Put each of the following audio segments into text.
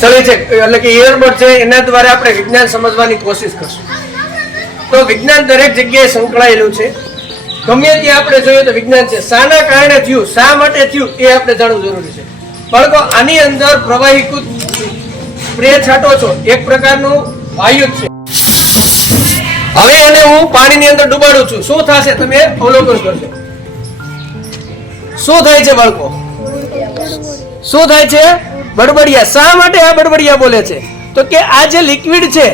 સળી છે એટલે કે ઇયરબડ છે એના દ્વારા આપણે વિજ્ઞાન સમજવાની કોશિશ કરશું. તો વિજ્ઞાન દરેક જગ્યાએ સંકળાયેલું છે. ગમે ત્યાં આપણે જોઈએ તો વિજ્ઞાન છે. શાના કારણે થયું, શા માટે થયું એ આપણે જાણવું જરૂરી છે. બાળકો, આની અંદર પ્રવાહીકૃત સ્પ્રે છાંટો છો એક પ્રકારનું વાયુ છે. હવે એને હું પાણીની અંદર ડુબાડું છું, શું થશે તમે અવલોકન કરજો. શું થાય છે બાળકો? શું થાય છે? બડબડિયા. શા માટે આ બડબડિયા બોલે છે? તો કે આ જે લિક્વિડ છે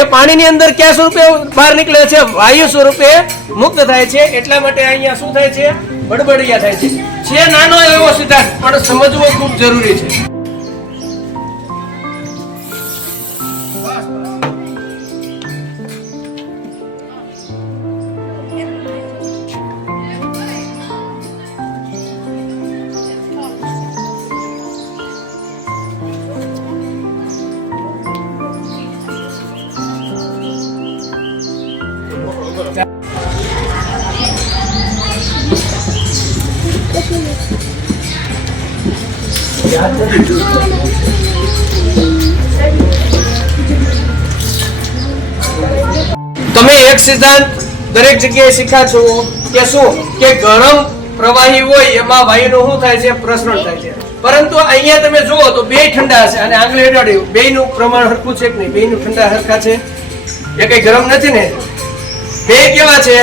એ પાણીની અંદર ક્યાં સ્વરૂપે બહાર નીકળે છે? વાયુ સ્વરૂપે મુક્ત થાય છે. એટલા માટે અહીંયા શું થાય છે? બડબડિયા થાય છે. છે નાનો એવો સિદ્ધાંત, પણ સમજવો ખૂબ જરૂરી છે. તમે એક સિદ્ધાંત દરેક જગ્યાએ શીખ્યા છો કે શું કે ગરમ પ્રવાહી હોય એમાં વાયુનું શું થાય છે? પ્રસરણ થાય છે. પરંતુ અહીંયા તમે જુઓ તો બે ઠંડા છે અને આંગળી અડાડ્યું, બેયનું પ્રમાણ હરખું છે કે નહીં? બેયનું ઠંડા હરખા છે? એ કઈ ગરમ નથી ને? બે કેવા છે?